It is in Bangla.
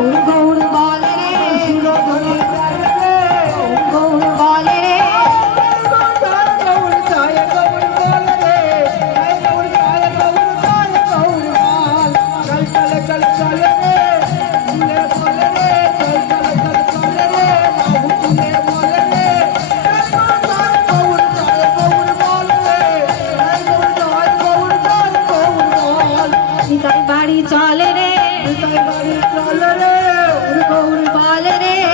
없는 거 বাড়ি চলে রে। বাড়ি চলে রে। বলে রে।